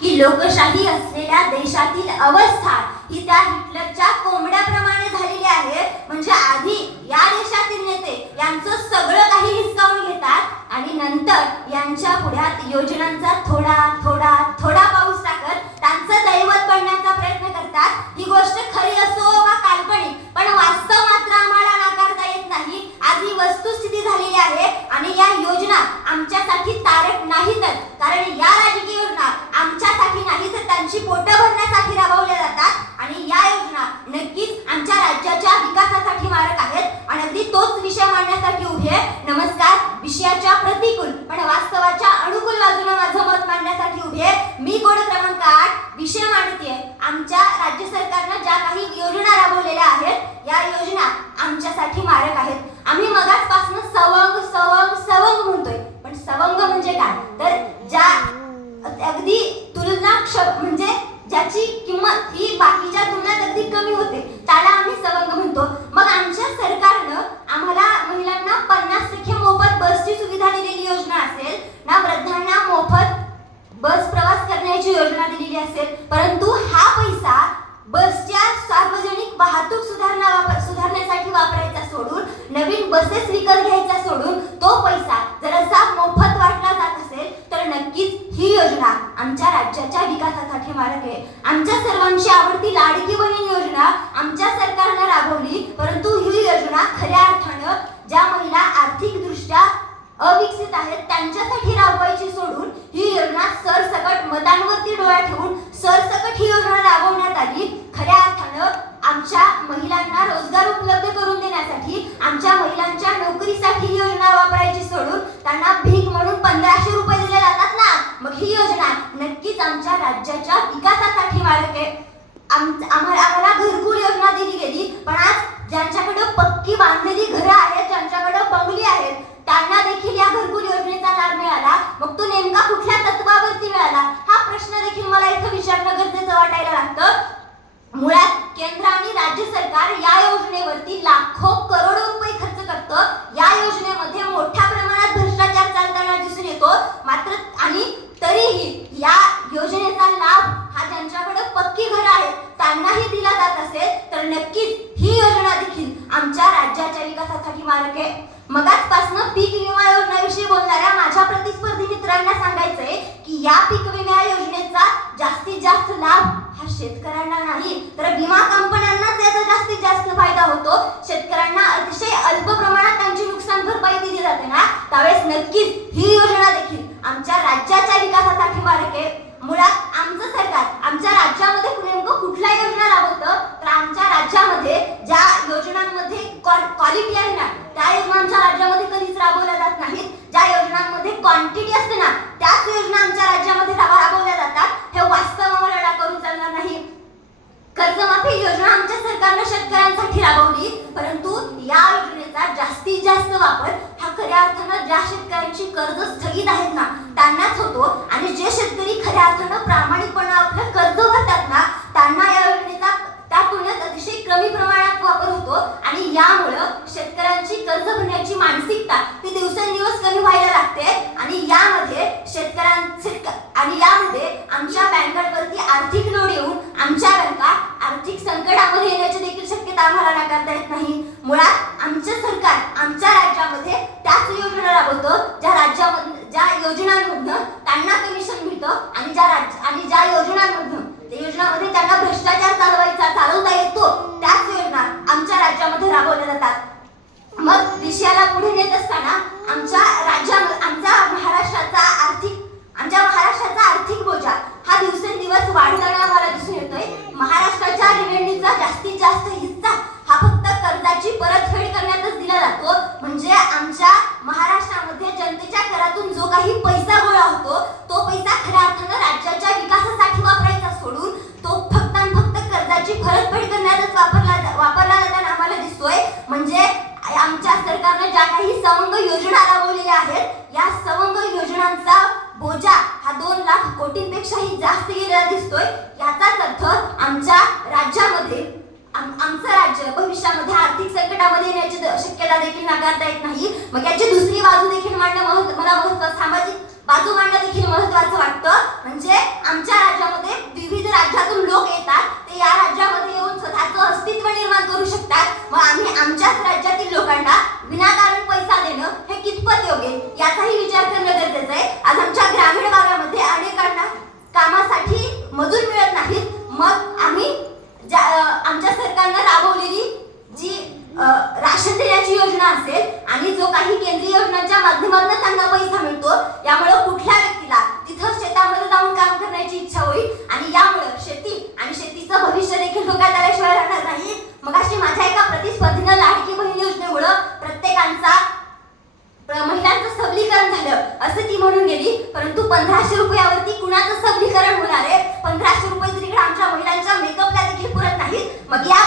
की लोकशाही असलेल्या देशातील अवस्था ही त्या हिटलरच्या कोंबड्याप्रमाणे झालेली आहे. म्हणजे आधी या देशातील नेते यांचं सगळं काही हिसकावून घेतात आणि नंतर यांच्या पुढ्यात योजनांचा थोडा थोडा थोडा पाऊस टाकत त्यांचं दैवत बनण्याचा प्रयत्न करतात. ही गोष्ट खरी असो वा काल्पनिक पण वास्तव मात्र आम्हाला नाकारता येत नाही आज ही वस्तुस्थिती झालेली आहे आणि या योजना आमच्यासाठी तारक नाहीतच कारण या राजकीय योजना आमच्यासाठी नाही तर त्यांची पोटं भरण्यासाठी राबवल्या जातात आणि या योजना नक्कीच आमच्या राज्याच्या विकासासाठी मारक आहेत आणि अगदी तोच विषय मांडण्यासाठी उभी आहे. नमस्कार विषयाच्या प्रतिकूल पण वास्तवाच्या अनुकूल बाजूने माझं मत मांडण्यासाठी उभी आहे. मी गोड क्रमांक आठ विषय मांडतीये. आमच्या राज्य सरकारनं ज्या काही योजना राबवलेल्या आहेत या योजना आमच्यासाठी मारक आहेत. आम्ही मगाचपासून सवंग सवंग सवंग म्हणतोय. पण सवंग म्हणजे काय? तर ज्या अगदी तुलना क्ष- म्हणजे ज्याची किंमत ही बाकीच्या तुलनेत अगदी कमी होते. त्याला आम्ही सवंग म्हणतो मग आमच्या सरकारनं आम्हाला महिलांना पन्नास टक्के मोफत बसची सुविधा दिलेली योजना असेल ना वृद्धांना मोफत बस प्रवास करण्याची योजना दिलेली असेल परंतु हा पैसा बसच्या सार्वजनिक वाहतूक सुधारणा वापर सुधारण्यासाठी वापरायचा सोडून नवीन बसेस विकत घ्यायचा सोडून तो पैसा जर असा मोफत वाटला जात असेल तर नक्कीच ही योजना आमच्या राज्याच्या विकासासाठी मार्ग आहे. आमच्या सर्वांची आवडती लाडकी बहीण योजना आमच्या सरकारनं राबवली परंतु ही योजना खऱ्या अर्थानं ज्या महिला आर्थिकदृष्ट्या अविकसित आहेत त्यांच्यासाठी राबवायची सोडून ही योजना सरसकट मतांवरती डोळा ठेवून सरसकट ही योजना राबवण्यात आली खऱ्या अर्थानं आमच्या महिलांना रोजगार उपलब्ध करून देण्यासाठी आमच्या महिलांच्या नोकरीसाठी ही योजना वापरायची सोडून त्यांना भीक म्हणून पंधराशे रुपये दिले जातात ना मग ही योजना हीच आमच्या राज्याच्या विकासासाठी वाढते आहे आम्हाला आम्हाला घरकुल योजना दिली गेली पण आज ज्यांच्याकडे पक्की बांधलेली घरं आहेत ज्यांच्याकडे बंगली आहेत त्यांना देखील या घरकुल योजनेचा लाभ मिळाला. मग तो नेमका कुठल्या तत्वावरती मिळाला? हा प्रश्न देखील मला इथं विचारणं गरजेचं वाटायला लागतं. मुळात केंद्र आणि राज्य सरकार या त्यांनाही दिला जात असेल तर नक्कीच ही योजना देखील आमच्या राज्याच्या विकासासाठी मार्ग आहे. मगाचपासनं पीक विमा योजनेविषयी बोलणाऱ्या माझ्या प्रतिस्पर्धी मित्रांना सांगायचंय की या पीक विमा योजनेचा जास्तीत जास्त लाभ हा शेतकऱ्यांना नाही तर विमा कंपन्यांनाच याचा जास्तीत जास्त फायदा होतो. शेतकऱ्यांना अतिशय अल्प प्रमाणात त्यांची नुकसान भरपाई दिली जाते ना? त्यावेळेस नक्कीच ही योजना देखील आमच्या राज्याच्या विकासासाठी मारक आहे मुळात आमचं सरकार आमच्या राज्यामध्ये नेमकं कुठल्या योजना राबवतं तर आमच्या राज्यामध्ये ज्या योजनांमध्ये क्वालिटी आहे ना त्या योजना आमच्या राज्यामध्ये कधीच राबवल्या जात नाहीत ज्या योजनांमध्ये क्वांटिटी असते ना त्याच योजना आमच्या राज्यामध्ये राब- राबवल्या जातात हे वास्तवावर लढा करून चालणार नाही कर्जमाफी योजना आमच्या सरकारनं शेतकऱ्यांसाठी राबवली परंतु या योजनेचा जास्तीत जास्त वापर हा खऱ्या अर्थानं ज्या शेतकऱ्यांची कर्ज स्थगित आहेत ना त्यांनाच होतो. आणि जे शेतकरी खऱ्या अर्थानं प्रामाणिकपणे आपलं कर्ज भरतात ना त्यांना या योजनेचा त्या तुलनेत अतिशय कमी प्रमाणात वापर होतो. आणि यामुळं शेतकऱ्यांची कर्ज भरण्याची मानसिकता ती दिवसेंदिवस कमी व्हायला लागते. आणि यामध्ये शेतकऱ्यांचे आणि यामध्ये आमच्या बँकांवरती आर्थिक लोड येऊन आमच्या बँका आर्थिक संकटामध्ये येण्याची देखील शक्यता आम्हाला नाकारता येत नाही. मुळात आमचं सरकार आमच्या राज्यामध्ये त्याच योजना राबवतो ज्या राज्यामधून ज्या योजनांमधनं त्यांना कमिशन मिळतं आणि ज्या राज्य आणि ज्या योजनांमधनं त्या योजनामध्ये त्यांना भ्रष्टाचार चालवायचा चालवता येतो त्याच योजना आमच्या राज्यामध्ये राबवल्या जातात मग विषयाला पुढे नेत असताना आमच्या राज्या आमच्या महाराष्ट्राचा आर्थिक आमच्या महाराष्ट्राचा आर्थिक बोजा हा दिवसेंदिवस वाढताना आम्हाला दिसून येतोय. महाराष्ट्राच्या रेव्हेन्यूचा जास्तीत जास्त हिस्सा हा फक्त कर्जाची परतफेड करण्यातच दिला जातो. म्हणजे आमच्या महाराष्ट्रामध्ये जनतेच्या करातून जो काही पैसा पेक्षाही जास्त गेलेला दिसतोय याचाच अर्थ आमच्या राज्यामध्ये आमचं राज्य भविष्यामध्ये आर्थिक संकटामध्ये येण्याची शक्यता देखील नाकारता येत नाही. मग याची दुसरी बाजू देखील मांडणं महत्त्व मला महत्त्व सामाजिक बाजू मांडणं देखील महत्वाचं वाटतं. म्हणजे आमच्या राज्यामध्ये विविध राज्यातून लोक येतात ते या राज्यामध्ये येऊन स्वतःचं अस्तित्व निर्माण करू शकतात. मग आम्ही आमच्याच राज्यातील लोकांना परंतु पंधराशे रुपयावरती कुणाचं सबलीकरण होणार आहे? पंधराशे रुपये तरी आमच्या महिलांच्या मेकअपला देखील पुरत नाहीत मग या